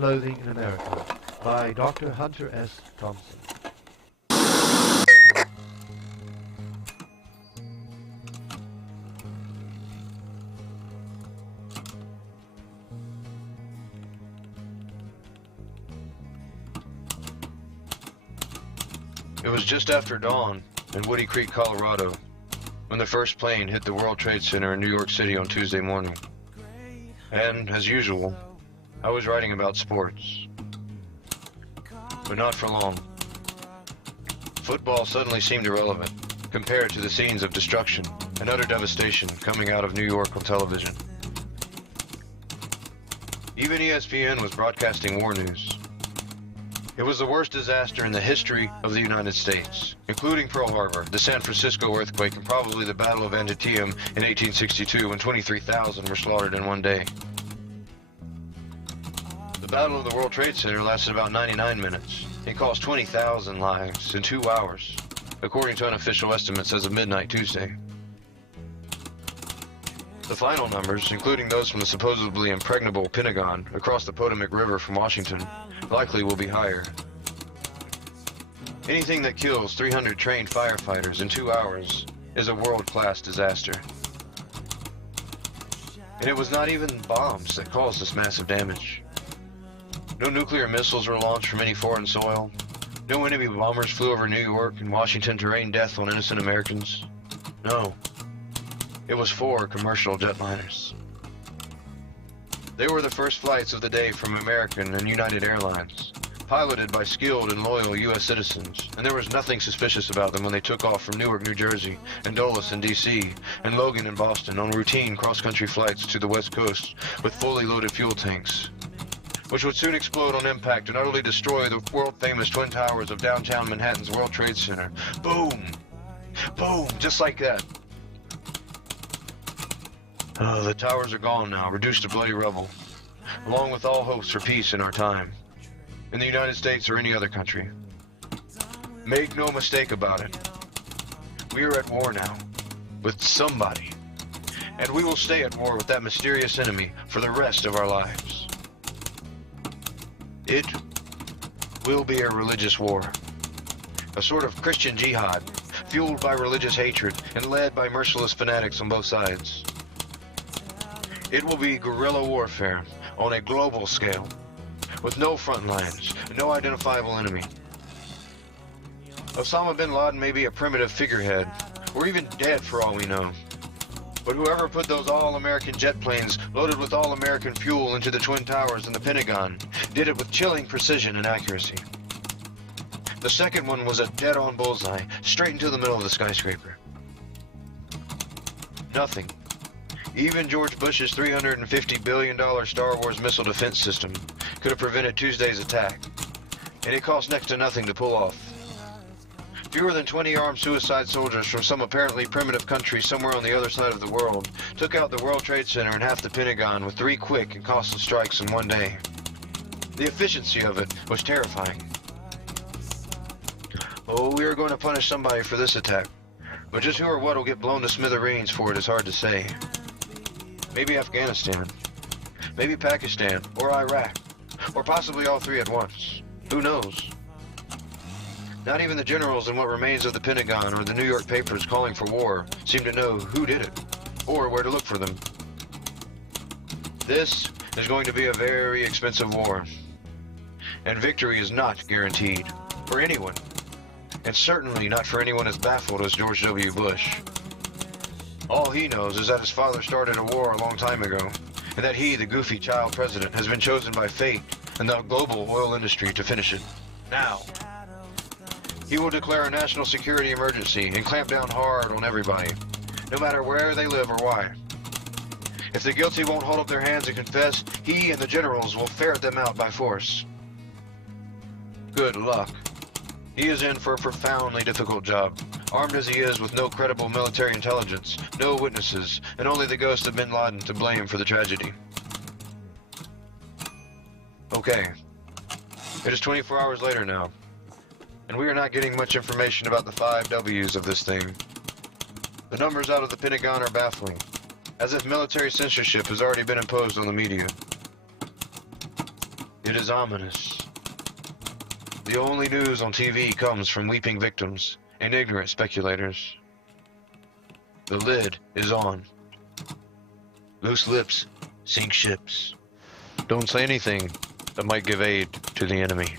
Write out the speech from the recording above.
Loathing in America by Dr. Hunter S. Thompson. It was just after dawn in Woody Creek, Colorado, when the first plane hit the World Trade Center in New York City on Tuesday morning. And, as usual, I was writing about sports. But not for long. Football suddenly seemed irrelevant, compared to the scenes of destruction and utter devastation coming out of New York on television. Even ESPN was broadcasting war news. It was the worst disaster in the history of the United States, including Pearl Harbor, the San Francisco earthquake, and probably the Battle of Antietam in 1862 when 23,000 were slaughtered in one day. The Battle of the World Trade Center lasted about 99 minutes. It cost 20,000 lives in 2 hours, according to unofficial estimates as of midnight Tuesday. The final numbers, including those from the supposedly impregnable Pentagon across the Potomac River from Washington, likely will be higher. Anything that kills 300 trained firefighters in 2 hours is a world-class disaster. And it was not even bombs that caused this massive damage. No nuclear missiles were launched from any foreign soil. No enemy bombers flew over New York and Washington to rain death on innocent Americans. No. It was 4 commercial jetliners. They were the first flights of the day from American and United Airlines, piloted by skilled and loyal U.S. citizens, and there was nothing suspicious about them when they took off from Newark, New Jersey, and Dulles in D.C., and Logan in Boston on routine cross-country flights to the West Coast with fully loaded fuel tanks, which would soon explode on impact and utterly destroy the world-famous Twin Towers of downtown Manhattan's World Trade Center. Boom! Boom! Just like that. Oh, the towers are gone now, reduced to bloody rubble, along with all hopes for peace in our time, in the United States or any other country. Make no mistake about it. We are at war now, with somebody, and we will stay at war with that mysterious enemy for the rest of our lives. It will be a religious war, a sort of Christian jihad, fueled by religious hatred and led by merciless fanatics on both sides. It will be guerrilla warfare on a global scale, with no front lines, no identifiable enemy. Osama bin Laden may be a primitive figurehead, or even dead for all we know. But whoever put those all-American jet planes loaded with all-American fuel into the Twin Towers and the Pentagon did it with chilling precision and accuracy. The second one was a dead-on bullseye, straight into the middle of the skyscraper. Nothing. Even George Bush's $350 billion Star Wars missile defense system could have prevented Tuesday's attack, and it cost next to nothing to pull off. Fewer than 20 armed suicide soldiers from some apparently primitive country somewhere on the other side of the world took out the World Trade Center and half the Pentagon with 3 quick and costly strikes in one day. The efficiency of it was terrifying. Oh, we are going to punish somebody for this attack, but just who or what will get blown to smithereens for it is hard to say. Maybe Afghanistan, maybe Pakistan, or Iraq, or possibly all 3 at once. Who knows? Not even the generals in what remains of the Pentagon or the New York papers calling for war seem to know who did it, or where to look for them. This is going to be a very expensive war, and victory is not guaranteed for anyone, and certainly not for anyone as baffled as George W. Bush. All he knows is that his father started a war a long time ago, and that he, the goofy child president, has been chosen by fate and the global oil industry to finish it. Now, he will declare a national security emergency and clamp down hard on everybody, no matter where they live or why. If the guilty won't hold up their hands and confess, he and the generals will ferret them out by force. Good luck. He is in for a profoundly difficult job, armed as he is with no credible military intelligence, no witnesses, and only the ghost of bin Laden to blame for the tragedy. Okay. It is 24 hours later now, and we are not getting much information about the 5 W's of this thing. The numbers out of the Pentagon are baffling, as if military censorship has already been imposed on the media. It is ominous. The only news on TV comes from weeping victims and ignorant speculators. The lid is on. Loose lips sink ships. Don't say anything that might give aid to the enemy.